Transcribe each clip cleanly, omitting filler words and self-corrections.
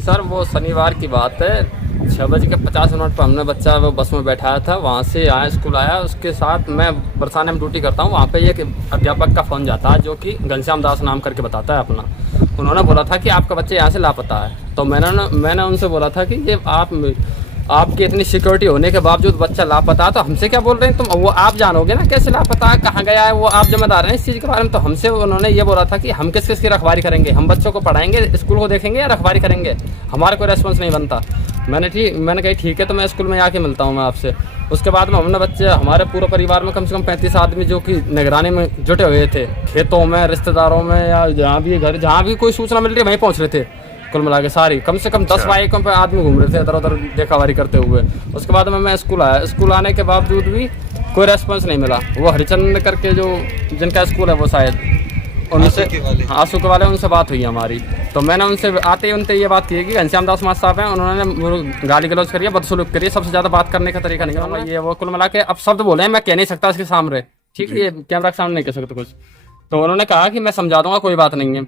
Sir वो शनिवार की बात है, 6:50 पर हमने बच्चा वो बस में बैठाया था, वहाँ से आया, स्कूल आया, उसके साथ मैं बरसाने में ड्यूटी करता हूँ। वहाँ पे एक अध्यापक का फ़ोन जाता है जो कि घनश्याम दास नाम करके बताता है अपना। उन्होंने बोला था कि आपका बच्चा यहाँ से लापता है। तो मैंने उनसे बोला था कि ये आपकी इतनी सिक्योरिटी होने के बावजूद बच्चा लापता है, तो हमसे क्या बोल रहे हैं तुम? वो आप जानोगे ना कैसे लापता है, कहाँ गया है, वो आप जिम्मेदार हैं इस चीज़ के बारे में। तो हमसे उन्होंने ये बोला था कि हम किस किस की रखवारी करेंगे, हम बच्चों को पढ़ाएंगे, स्कूल को देखेंगे या रखवारी करेंगे, हमारा कोई रेस्पॉन्स नहीं बनता। मैंने कही ठीक है, तो मैं स्कूल में आके मिलता हूँ मैं आपसे। उसके बाद में हमने बच्चे, हमारे पूरे परिवार में कम से कम 35 आदमी जो कि निगरानी में जुटे हुए थे, खेतों में, रिश्तेदारों में, या जहाँ भी घर, जहाँ भी कोई सूचना मिल रही है वहीं पहुँच रहे थे। कुल मिला के सारी कम से कम 10 बाइकों पे आदमी घूम रहे थे इधर उधर देखावारी करते हुए। उसके बाद में मैं स्कूल आया, स्कूल आने के बावजूद भी कोई रेस्पॉन्स नहीं मिला। वो हरिचंद करके जो जिनका स्कूल है वो शायद उनसे, आंसू के वाले, उनसे बात हुई हमारी। तो मैंने उनसे आते ही उनसे ये बात की कि घनश्याम दास मास्टर साहब हैं, उन्होंने गाली गलौज करी है, बदसलूक करी है, सबसे ज़्यादा बात करने का तरीका नहीं है ये वो। कुल मिला के अब शब्द बोले हैं, मैं कह नहीं सकता इसके सामने, ठीक है, ये कैमरा के सामने नहीं कह सकते कुछ। तो उन्होंने कहा कि मैं समझा दूंगा, कोई बात नहीं है।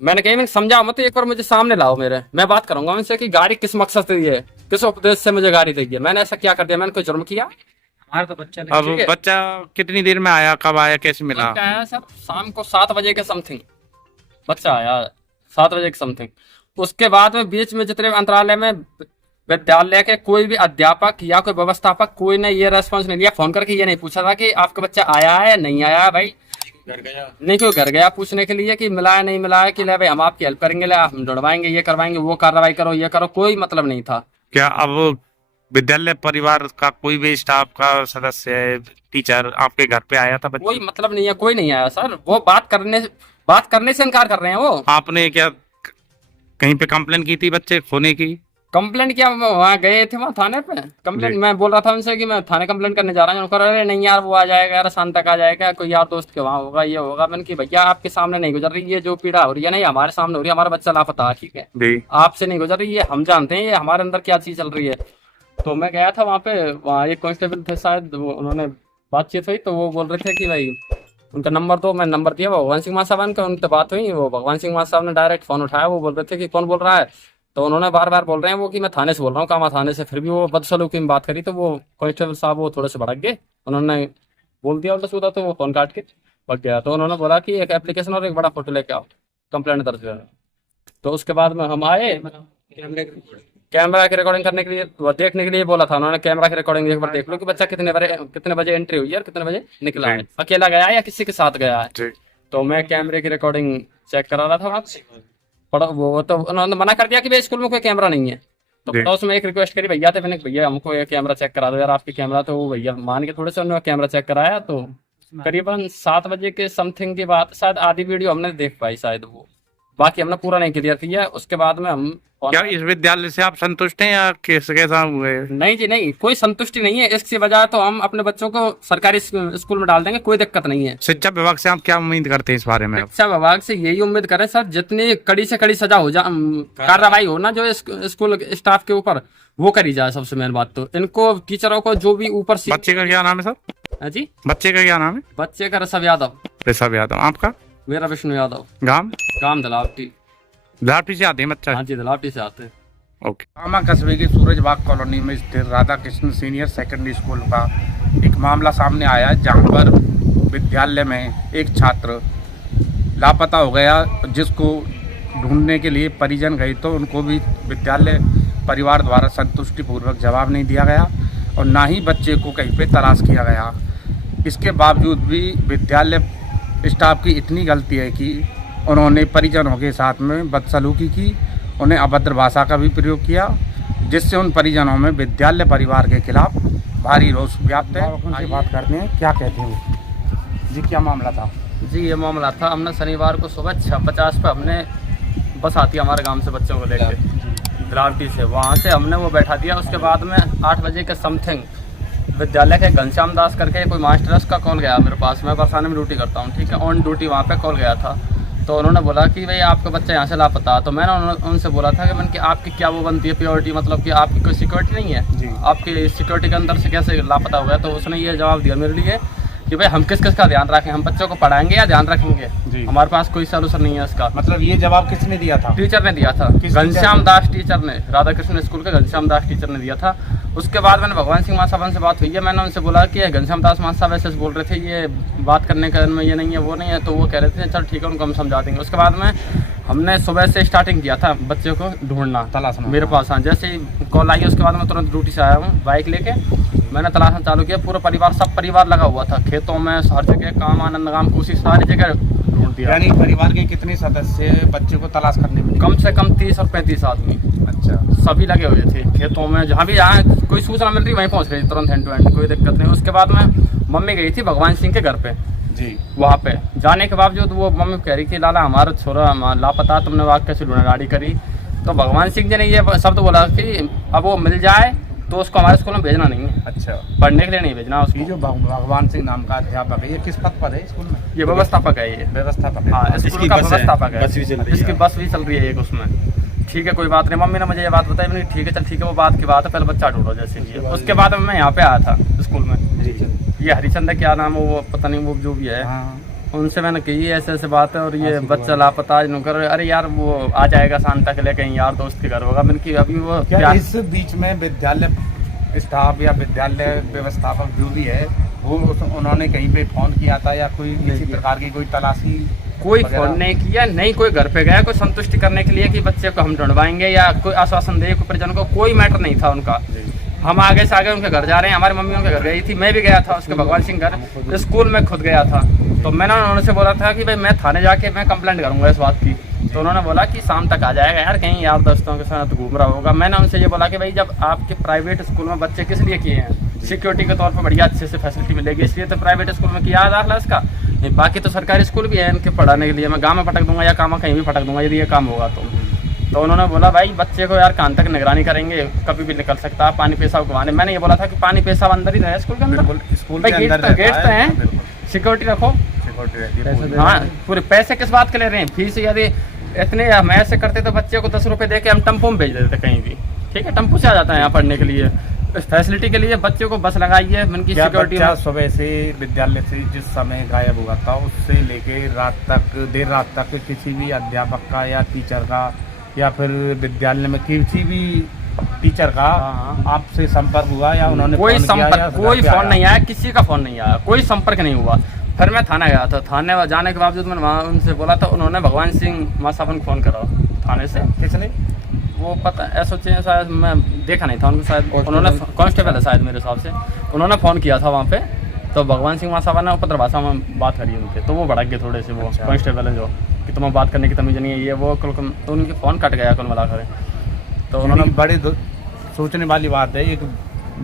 मैंने कही, मैं समझा मत, एक बार मुझे सामने लाओ मेरे, मैं बात करूंगा उनसे कि गाड़ी किस मकसद से दी है, किस उपदेश से मुझे गाड़ी दी है, मैंने ऐसा क्या कर दिया, मैंने कोई जुर्म किया? हमारा तो बच्चा नहीं। अब बच्चा कितनी देर में आया, कब आया, कैसे मिला? आया सर शाम को 7 बजे के समथिंग बच्चा आया, 7 बजे के समथिंग। उसके बाद में बीच में जितने अंतराल में विद्यालय के कोई भी अध्यापक या कोई व्यवस्थापक, कोई ने ये रेस्पॉन्स नहीं दिया। फोन करके ये नहीं पूछा था कि आपका बच्चा आया है या नहीं आया है, भाई घर गया नहीं, कोई घर गया पूछने के लिए कि मिला है नहीं मिला है, कि ले भाई हम आपकी हेल्प करेंगे, ले हम ढूंढवाएंगे, ये करवाएंगे, वो कार्रवाई करो, ये करो, कोई मतलब नहीं था। क्या अब विद्यालय परिवार का कोई भी स्टाफ का सदस्य, टीचर आपके घर पे आया था? कोई मतलब नहीं है, कोई नहीं आया सर। वो बात करने से इनकार कर रहे हैं। वो आपने क्या कहीं पे कंप्लेन की थी बच्चे खोने की? कंप्लेंट किया, वहाँ गए थे, वहाँ थाने पे कंप्लेंट, मैं बोल रहा था उनसे कि मैं थाने कंप्लेंट करने जा रहा हूँ। अरे नहीं यार, वो आ जाएगा यार, शाम तक आ जाएगा, कोई यार दोस्त के वहाँ होगा, ये होगा। मैंने कि भैया आपके सामने नहीं गुजर रही है जो पीड़ा हो रही है, नहीं हमारे सामने हो रही है, हमारा बच्चा लापता है, ठीक है, आपसे नहीं गुजर रही है, हम जानते हैं ये हमारे अंदर क्या चीज़ चल रही है। तो मैं गया था वहाँ पे, वहाँ एक कांस्टेबल थे शायद, उन्होंने बातचीत हुई, तो वो बोल रहे थे कि भाई उनका नंबर दो, मैं नंबर दिया, भगवान सिंह महासाहब का, उनसे बात हुई। वो भगवान सिंह महासाहब ने डायरेक्ट फोन उठाया, वो बोल रहे थे कि कौन बोल रहा है। तो उन्होंने बार बार बोल रहे हैं वो कि मैं थाने से बोल रहा हूँ, कामा थाने से। फिर भी वो बदसलूकी में बात करी, तो वो कांस्टेबल साहब वो थोड़े से भड़क गए, उन्होंने बोल दिया उल्टा सीधा, तो वो फोन काट के भग गया। तो उन्होंने बोला कि एक एप्लीकेशन और एक बड़ा फोटो लेके आओ, कंप्लेंट दर्ज करो। तो उसके बाद में हम आए, कैमरा की रिकॉर्डिंग करने के लिए, देखने के लिए बोला था उन्होंने, कैमरा की रिकॉर्डिंग एक बार देख लो कि बच्चा कितने बजे एंट्री हुई है और कितने बजे निकला है, अकेला गया है या किसी के साथ गया है। तो मैं कैमरे की रिकॉर्डिंग चेक करा रहा था पड़ा, वो तो उन्होंने मना कर दिया कि भाई स्कूल में कोई कैमरा नहीं है। तो पड़ोस में एक रिक्वेस्ट करी भैया थे, मैंने भैया हमको ये कैमरा चेक करा दो यार, आपकी कैमरा। तो वो भैया मान के थोड़े से उन्होंने कैमरा चेक कराया। तो करीबन 7 बजे के समथिंग की बात, शायद आधी वीडियो हमने देख पाई शायद, वो बाकी हमने पूरा नहीं क्लियर किया। उसके बाद में हम, क्या इस विद्यालय से आप संतुष्ट हैं या कैसा हुए? नहीं जी नहीं, कोई संतुष्टि नहीं है। इसके बजाय तो हम अपने बच्चों को सरकारी स्कूल में डाल देंगे, कोई दिक्कत नहीं है। शिक्षा विभाग से आप क्या उम्मीद करते हैं इस बारे में? शिक्षा विभाग से यही उम्मीद करें सर, जितनी कड़ी से कड़ी सजा हो जाए, कार्रवाई हो ना जो स्कूल स्टाफ के ऊपर, वो करी जाए। सबसे मेन बात तो इनको, टीचरों को, जो भी ऊपर से। बच्चे का क्या नाम है सर? जी बच्चे का क्या नाम है? बच्चे का ऋषभ यादव। ऋषभ यादव। आपका? मेरा विष्णु यादव। गांव दलावटी। दलावटी से आते हैं बच्चा? हाँ जी, दलावटी से आते हैं। ओके। कामा कस्बे की सूरजबाग कॉलोनी में स्थित Radha Krishna senior secondary school का एक मामला सामने आया है, जहां पर विद्यालय में एक छात्र लापता हो गया, जिसको ढूंढने के लिए परिजन गए तो उनको भी विद्यालय परिवार द्वारा संतुष्टिपूर्वक जवाब नहीं दिया गया और ना ही बच्चे को कहीं पे तलाश किया गया। इसके बावजूद भी विद्यालय स्टाफ की इतनी गलती है कि उन्होंने परिजनों के साथ में बदसलूकी की, उन्हें अभद्र भाषा का भी प्रयोग किया, जिससे उन परिजनों में विद्यालय परिवार के खिलाफ भारी रोष व्याप्त है। उनसे बात करते हैं, क्या कहते हैं जी, क्या मामला था? जी ये मामला था, हमने शनिवार को सुबह 6:50 पर हमने बस आती है हमारे गांव से बच्चों को लेकर दलावटी से, वहाँ से हमने वो बैठा दिया। उसके बाद में 8 बजे के समथिंग विद्यालय के घनश्याम दास करके कोई मास्टर, उसका कॉल गया मेरे पास। मैं बरसाने में ड्यूटी करता हूँ, ठीक है, ऑन ड्यूटी वहाँ पे कॉल गया था। तो उन्होंने बोला कि भाई आपका बच्चा यहाँ से लापता। तो मैंने उनसे बोला था कि मैंने कि आपकी क्या वो बनती है प्योरिटी, मतलब कि आपकी कोई सिक्योरिटी नहीं है, आपकी सिक्योरिटी के अंदर से कैसे लापता हो गया। तो उसने ये जवाब दिया मेरे लिए कि भाई हम किस किस का ध्यान रखें, हम बच्चों को पढ़ाएंगे या ध्यान रखेंगे। जी। हमारे पास कोई सलूशन नहीं है इसका। मतलब ये जवाब किसने दिया था? टीचर ने दिया था, किस घनश्याम दास टीचर ने, राधा कृष्ण स्कूल के घनश्याम दास टीचर ने दिया था। उसके बाद मैंने भगवान सिंह महासाब से बात हुई है, मैंने उनसे बोला कि घनश्याम दास महासाब ऐसे बोल रहे थे, ये बात करने का में ये नहीं है वो नहीं है, तो वो कह रहे थे चल ठीक है उनको हम समझा देंगे। उसके बाद में हमने सुबह से स्टार्टिंग किया था बच्चों को ढूंढना, तलाशना मेरे पास। हाँ, जैसे ही कॉल आई उसके बाद मैं तुरंत ड्यूटी से आया हूँ बाइक लेके, मैंने तलाशना चालू किया। पूरा परिवार, सब परिवार लगा हुआ था, खेतों में, हर जगह, काम, आनंदगाम, कोशिश, सारी जगह ढूंढ दिया। यानी परिवार के कितने सदस्य बच्चे को तलाश करने में? कम से कम 30 और 35 आदमी। अच्छा। सभी लगे हुए थे खेतों में, जहाँ भी आए कोई सूचना मिल रही वहीं पहुँच रही तुरंत, हैंड टू हैंड, कोई दिक्कत नहीं। उसके बाद में मम्मी गई थी भगवान सिंह के घर पे। जी। वहाँ पे जाने के बावजूद वो मम्मी कह रही थी लाला हमारा छोरा लापता, तुमने वहाँ कैसे ढूंढाड़ी करी। तो भगवान सिंह जी ने ये शब्द बोला कि अब वो मिल जाए तो उसको हमारे स्कूल में भेजना नहीं है। अच्छा। पढ़ने के लिए नहीं भेजना उसको। ये जो भगवान सिंह नाम का अध्यापक है, ये किस पद पर है स्कूल में? ये व्यवस्थापक है, ये व्यवस्थापक है। हाँ, स्कूल का व्यवस्थापक है। इसकी बस बस भी चल रही है एक उसमें। ठीक है, कोई बात नहीं। मम्मी ने मुझे ये बात बताई, मैंने ठीक है चल ठीक है, वो बात की बात है, पहले बच्चा ढूंढो जैसे भी है। उसके बाद मैं यहाँ पे आया था स्कूल में, ये हरिचंद क्या नाम है वो पता नहीं, वो जो भी है, उनसे मैंने कही ऐसे ऐसे बात है और ये बच्चा लापता कर। अरे यार वो आ जाएगा शाम तक ले, कहीं यार दोस्त के घर होगा। मैंने की अभी वो क्या इस बीच में विद्यालय स्टाफ या विद्यालय व्यवस्थापक जो भी है वो उन्होंने कहीं पे फोन किया था या कोई किसी प्रकार की कोई तलाशी? कोई फोन नहीं किया, नहीं कोई घर पे गया कोई संतुष्टि करने के लिए कि बच्चे को हम ढूंढवाएंगे या कोई आश्वासन दे, कोई परिजन को कोई मैटर नहीं था उनका। हम आगे से आगे उनके घर जा रहे हैं, हमारी मम्मी उनके घर गई थी, मैं भी गया था उसके भगवान सिंह घर, स्कूल में खुद गया था। तो मैंने उनसे बोला था कि भाई मैं थाने जाके मैं कंप्लेंट करूंगा इस बात की। तो उन्होंने बोला कि शाम तक आ जाएगा यार, कहीं यार दोस्तों के साथ घूम रहा होगा। मैंने उनसे ये बोला कि भाई जब आपके प्राइवेट स्कूल में बच्चे किस लिए किए हैं, सिक्योरिटी के तौर पर बढ़िया अच्छे से फैसिलिटी मिलेगी इसलिए तो प्राइवेट स्कूल में किया दाखिला इसका। नहीं, बाकी तो सरकारी स्कूल भी है इनके पढ़ाने के लिए, मैं गाँव में पटक दूंगा या काम कहीं भी पटक दूंगा यदि ये काम होगा तो उन्होंने बोला भाई बच्चे को यार कहाँ तक निगरानी करेंगे, कभी भी निकल सकता है, पानी पेशाब घुमाने। मैंने ये बोला था कि पानी पेशाब अंदर ही रहे स्कूल के अंदर, स्कूल के गेट तो हैं, सिक्योरिटी रखो। हाँ, पूरे पैसे किस बात के ले रहे हैं? फीस यदि इतने हम ऐसे करते तो बच्चे को 10 रुपए दे के हम टेम्पो में भेज देते कहीं भी। ठीक है, टेम्पो से आ जाता है यहाँ पढ़ने के लिए, फैसिलिटी के लिए बच्चे को बस लगाइए। उनकी सिक्योरिटी सुबह से विद्यालय से जिस समय गायब हुआ था उससे लेके रात तक, देर रात तक किसी भी अध्यापक का या टीचर का या फिर विद्यालय में किसी भी टीचर का आपसे संपर्क हुआ या उन्होंने कोई संपर्क, कोई फोन नहीं आया, किसी का फोन नहीं आया, कोई संपर्क नहीं हुआ। फिर मैं थाना गया था, थाने जाने के बावजूद मैंने वहाँ उनसे बोला था, उन्होंने भगवान सिंह महासाब को फ़ोन करा थाने से। किसने? वो पता ऐसा चाहिए शायद, मैं देखा नहीं था उनको, शायद उन्होंने कांस्टेबल है शायद मेरे हिसाब से, उन्होंने फ़ोन किया था वहाँ पे। तो भगवान सिंह महासाब ने उपद्र भाषा में बात करी उनके, तो वो भड़क गए थोड़े से, वो कांस्टेबल है जो कि तुम्हें बात करने की तमीज़ नहीं है ये वो, तो उनकी फ़ोन कट गया कुल मिलाकर। तो उन्होंने बड़े सोचने वाली बात है, एक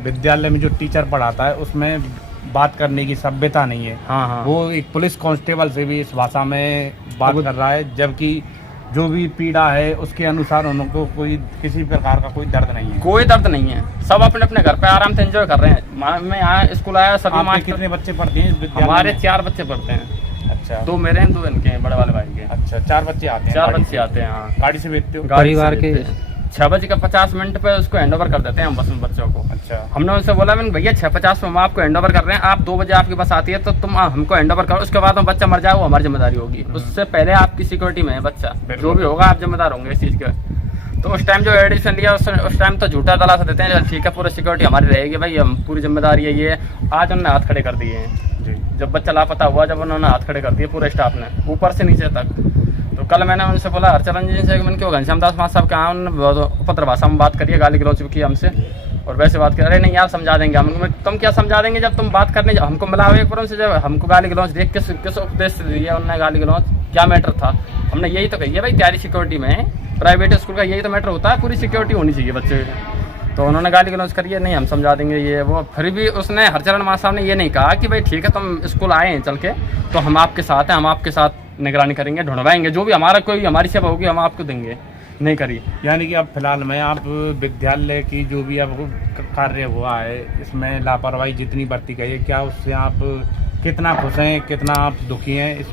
विद्यालय में जो टीचर पढ़ाता है उसमें बात करने की सभ्यता नहीं है। हाँ। वो एक पुलिस कांस्टेबल से भी इस भाषा में बात कर रहा है, जबकि जो भी पीड़ा है उसके अनुसार उनको कोई किसी प्रकार का कोई दर्द नहीं है। कोई दर्द नहीं है, सब अपने अपने घर पे आराम से एंजॉय कर रहे हैं। मैं यहाँ स्कूल आया, सभी मास्टर। कितने बच्चे पढ़ते हैं विद्यालय? हमारे 4 बच्चे पढ़ते हैं। अच्छा। 2 मेरे हैं, 2 इनके हैं, बड़े वाले भाई के। अच्छा, 4 बच्चे आते हैं? 4 बच्चे आते हैं। हाँ, गाड़ी से भेजते हो? परिवार के 6:50 पे उसको हैंड ओवर कर देते हैं हम बस में बच्चों को। अच्छा। हमने उनसे बोला मैंने भैया 6:50 में हम आपको हैंड ओवर कर रहे हैं, आप 2 बजे आपकी बस आती है तो तुम हमको हैंड ओवर करो, उसके बाद में बच्चा मर जाए वो हमारी जिम्मेदारी होगी। उससे पहले आपकी सिक्योरिटी में है बच्चा, जो भी होगा आप जिम्मेदार होंगे इस चीज़ के। तो उस टाइम जो एडिशन लिया उस टाइम तो झूठा दलासा देते हैं, ठीक है पूरी सिक्योरिटी हमारी रहेगी भाई, हम पूरी जिम्मेदारी है ये। आज उन्होंने हाथ खड़े कर दिए हैं जब बच्चा लापता हुआ, जब उन्होंने हाथ खड़े कर दिए पूरे स्टाफ ने ऊपर से नीचे तक। तो कल मैंने उनसे बोला हरचरण जी से, मैंने क्यों घनश्याम दास महासाब कहाँ, उन्होंने उपद्र भाषा में बात करिए, गाली गलौज की हमसे और वैसे बात कर रहे नहीं यार समझा देंगे हम। तुम क्या समझा देंगे जब तुम बात करने हमको मिला एक बार उनसे, जब हमको गाली गलौज देख किस उपदेश दिया उन्होंने गाली गलौज, क्या मैटर था? हमने यही तो कही है भाई तैयारी सिक्योरिटी में, प्राइवेट स्कूल का यही तो मैटर होता है, पूरी सिक्योरिटी होनी चाहिए बच्चे। तो उन्होंने गाली गलौज करिए, नहीं हम समझा देंगे ये वो। फिर भी उसने हरचरण महासाब ने ये नहीं कहा कि भाई ठीक है तुम स्कूल आए हैं चल के तो हम आपके साथ हैं, हम आपके साथ निगरानी करेंगे, ढूंढवाएंगे, जो भी हमारा कोई हमारी सेवा होगी हम आपको देंगे। नहीं करी। यानी कि अब फिलहाल में आप विद्यालय की जो भी अब कार्य हुआ है इसमें लापरवाही जितनी बरती गई है, क्या उससे आप कितना खुश हैं, कितना आप दुखी हैं, इस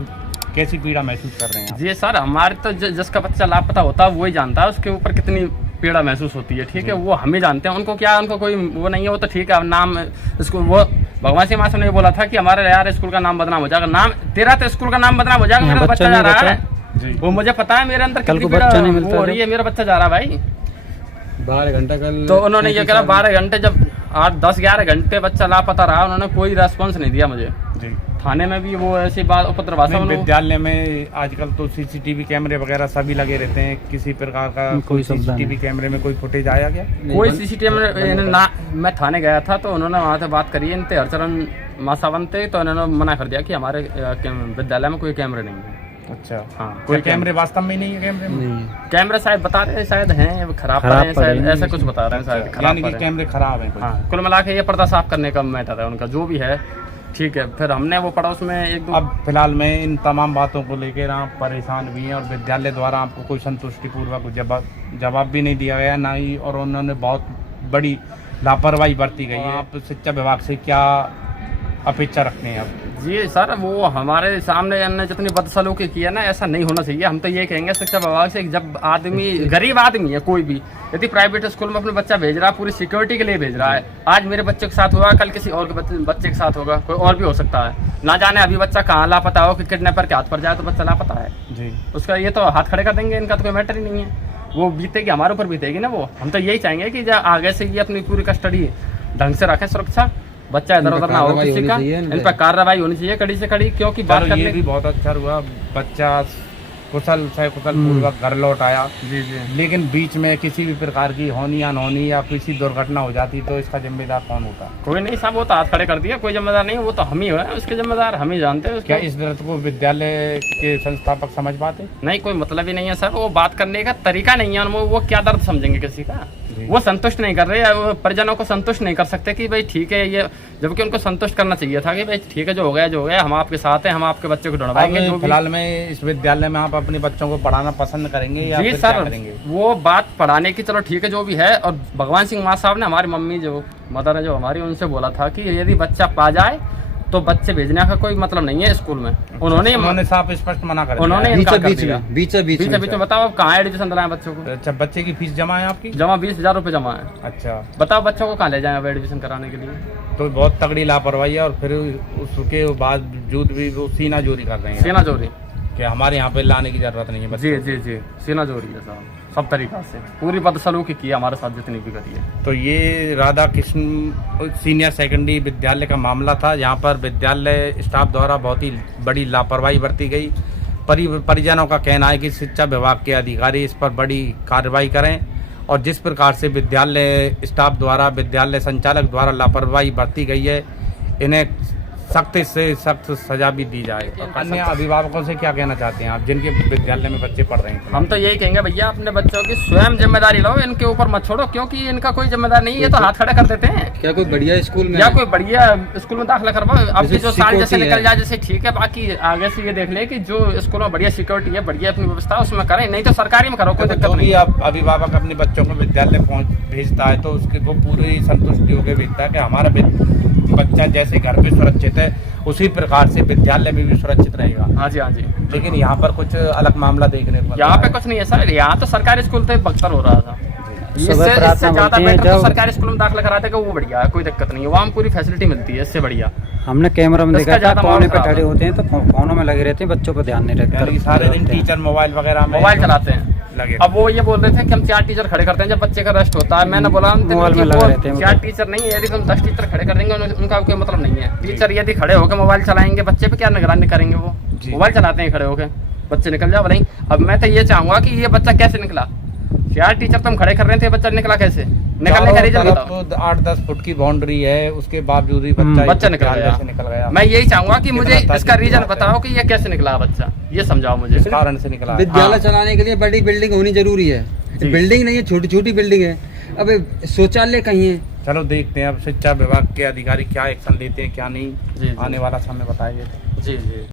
कैसी पीड़ा महसूस कर रहे हैं? जी सर, हमारे तो जिसका बच्चा लापता होता है वही जानता है उसके ऊपर कितनी पीड़ा महसूस होती है। ठीक है, वो हम ही जानते हैं, उनको क्या, उनको कोई वो नहीं है, वो तो ठीक है अब नाम इसको वो भगवान सिंह मास्टर ने बोला था कि हमारे यार स्कूल का नाम बदनाम हो जाएगा, नाम तेरा तो स्कूल का नाम बदनाम हो जाएगा, मेरा बच्चा जा रहा है, वो मुझे पता है, मेरे अंदर कितनी पीड़ा हो रही है, मेरा बच्चा जा रहा है भाई 12 घंटा कल। तो उन्होंने ये कहा 12 घंटे, जब 8-10-11 घंटे बच्चा लापता रहा, उन्होंने कोई रेस्पॉन्स नहीं दिया मुझे। जी। थाने में भी वो ऐसी बात उपद्रव भाषा। विद्यालय में आजकल तो सीसीटीवी कैमरे वगैरह सभी लगे रहते हैं, किसी प्रकार का कोई सीसीटीवी कैमरे में कोई फुटेज आया क्या? कोई सीसीटीवी ना, मैं थाने गया था तो उन्होंने वहाँ से बात करी इनते हरचरण मासावन थे, तो उन्होंने मना कर दिया कि हमारे विद्यालय में कोई कैमरे नहीं है। अच्छा, हाँ, कोई कैमरे वास्तव में नहीं है? कैमरे में कैमरे शायद बता रहे हैं, शायद हैं खराब हैं, शायद ऐसा कुछ बता रहे हैं, शायद खराब यानी कि कैमरे खराब हैं। हाँ, कुल मिला के ये पर्दा साफ करने का मैटर है उनका, जो भी है ठीक है। फिर हमने वो पड़ोस में एक दो, अब फिलहाल में इन तमाम बातों को लेकर आप परेशान भी हैं और विद्यालय द्वारा आपको कोई संतुष्टिपूर्वक जवाब भी नहीं दिया गया, ना ही, और उन्होंने बहुत बड़ी लापरवाही बरती गई है। आप शिक्षा विभाग से क्या अपेक्षा रखते हैं आप? जी सर, वो हमारे सामने इन्होंने जितनी बदसलूकी की है ना, ऐसा नहीं होना चाहिए। हम तो ये कहेंगे शिक्षा विभाग से, जब आदमी गरीब आदमी है कोई भी, यदि प्राइवेट स्कूल में अपने बच्चा भेज रहा है, पूरी सिक्योरिटी के लिए भेज रहा है, आज मेरे बच्चे के साथ हुआ, कल किसी और के बच्चे के साथ होगा, कोई और भी हो सकता है, ना जाने अभी बच्चा कहाँ लापता हो, कि किडनैपर के हाथ पर जाए तो बच्चा लापता है जी, उसका ये तो हाथ खड़े कर देंगे, इनका तो कोई मैटर ही नहीं है। वो बीतेगी, हमारे ऊपर बीतेगी ना वो। हम तो यही चाहेंगे कि जब आगे से ये अपनी पूरी कस्टडी ढंग से रखें, सुरक्षा, बच्चा इधर उधर ना हो किसी का, इन पर कार्रवाई होनी चाहिए कड़ी से कड़ी, क्योंकि बात करने ये भी बहुत अच्छा हुआ, बच्चा कुशल पूर्वक घर लौट आया। जी जी। लेकिन बीच में किसी भी प्रकार की होनी अनहोनी या किसी दुर्घटना हो जाती तो इसका जिम्मेदार कौन होता? कोई नहीं साहब, वो तो हाथ खड़े कर दिया, कोई जिम्मेदार नहीं, वो तो हम ही है उसके जिम्मेदार, हम ही जानते हैं। क्या इस दर्द को विद्यालय के संस्थापक समझ पाते? नहीं, कोई मतलब ही नहीं है सर, वो बात करने का तरीका नहीं है, वो क्या दर्द समझेंगे किसी का, वो संतुष्ट नहीं कर रहे, वो परिजनों को संतुष्ट नहीं कर सकते कि भाई ठीक है ये, जबकि उनको संतुष्ट करना चाहिए था कि भाई ठीक है, जो हो गया, हम आपके साथ हैं, हम आपके बच्चे को ढूंढवाएंगे। फिलहाल में इस विद्यालय में आप अपने बच्चों को पढ़ाना पसंद करेंगे या जी फिर सर, क्या करेंगे? वो बात पढ़ाने की चलो ठीक है, जो भी है। और भगवान सिंह माँ साहब ने, हमारी मम्मी जो मदर है जो हमारी, उनसे बोला था कि यदि बच्चा पा जाए तो बच्चे भेजने का कोई मतलब नहीं है स्कूल में। उन्होंने साफ स्पष्ट मना कर दिया। उन्होंने इनकार कर दिया। बीच में बताओ अब कहाँ एडमिशन दिलाएं बच्चों को? अच्छा, बच्चे की फीस जमा है आपकी? जमा 20,000 रुपये जमा है। अच्छा, बताओ बच्चों को कहाँ ले जाएं अब एडमिशन कराने के लिए? तो बहुत तगड़ी लापरवाही है, और फिर उसके बावजूद भी वो सीना जोरी कर रहे हैं। सीना जोरी कि हमारे यहाँ पे लाने की जरूरत नहीं है। जी जी जी, सीना जोरी है साहब, सब तरीका से पूरी बदसलूकी की हमारे साथ जितनी भी करी है। तो ये राधा कृष्ण सीनियर सेकेंडरी विद्यालय का मामला था, जहाँ पर विद्यालय स्टाफ द्वारा बहुत ही बड़ी लापरवाही बरती गई। परिजनों का कहना है कि शिक्षा विभाग के अधिकारी इस पर बड़ी कार्रवाई करें, और जिस प्रकार से विद्यालय स्टाफ द्वारा, विद्यालय संचालक द्वारा लापरवाही बरती गई है, इन्हें सख्त से सख्त सजा भी दी जाए। अन्य अभिभावकों से क्या कहना चाहते हैं आप, जिनके विद्यालय में बच्चे पढ़ रहे हैं? हम तो यही कहेंगे भैया, अपने बच्चों की स्वयं जिम्मेदारी लो, इनके ऊपर मत छोड़ो, क्योंकि इनका कोई जिम्मेदार नहीं है, ये तो हाथ खड़े कर देते हैं। क्या कोई बढ़िया स्कूल में, या कोई बढ़िया स्कूल में दाखिला करवाओ, अब जो साल जैसे निकल जाए जैसे ठीक है, बाकी आगे से ये देख ले कि जो स्कूल में बढ़िया सिक्योरिटी है, बढ़िया अपनी व्यवस्था उसमें करें, नहीं तो सरकारी में करो, कोई दिक्कत नहीं। अब अभिभावक अपने बच्चों को विद्यालय भेजता है तो उसके को पूरी संतुष्टि होकर भेजता है कि हमारा बच्चा जैसे घर पे सुरक्षित है उसी प्रकार से विद्यालय में भी सुरक्षित रहेगा। हाँ जी, हाँ जी। लेकिन यहाँ पर कुछ अलग मामला देखने को यहाँ पे कुछ नहीं है सर, यहाँ तो सरकारी स्कूल तो बदतर हो रहा था, इससे ज्यादा बेटर तो सरकारी स्कूल में दाखिला कराते कि वो बढ़िया है, कोई दिक्कत नहीं है, वहाँ पूरी फैसिलिटी मिलती है, इससे बढ़िया। हमने कैमरा में देखा था, कोने पे खड़े होते हैं तो फोनों में लगे रहते हैं, बच्चों पर ध्यान नहीं रखते, सारे दिन टीचर मोबाइल वगैरह में मोबाइल चलाते हैं लगे। अब वो ये बोल रहे थे कि हम 4 टीचर खड़े करते हैं जब बच्चे का रेस्ट होता है। मैंने बोला 4 टीचर नहीं है, यदि हम 10 टीचर खड़े कर देंगे उनका कोई मतलब नहीं है। टीचर यदि खड़े होकर मोबाइल चलाएंगे, बच्चे पे क्या निगरानी करेंगे? वो मोबाइल चलाते हैं खड़े होकर, बच्चे निकल जाओ भले। अब मैं तो ये चाहूंगा कि ये बच्चा कैसे निकला, 4 टीचर तुम खड़े कर रहे थे, बच्चा निकला कैसे? निकलने का रीजन बताओ। 8-10 फुट की बाउंड्री है, उसके बावजूद भी बच्चा निकल गया। मैं यही चाहूंगा कि मुझे इसका रीजन बताओ कि ये कैसे निकला बच्चा, ये समझाओ मुझे। इस कारण से निकला। विद्यालय चलाने के लिए बड़ी बिल्डिंग होनी जरूरी है, बिल्डिंग नहीं है, छोटी छोटी बिल्डिंग है। अब शौचालय कहीं है? चलो देखते हैं अब शिक्षा विभाग के अधिकारी क्या एक्शन लेते हैं क्या नहीं, आने वाला समय बताएंगे। जी जी।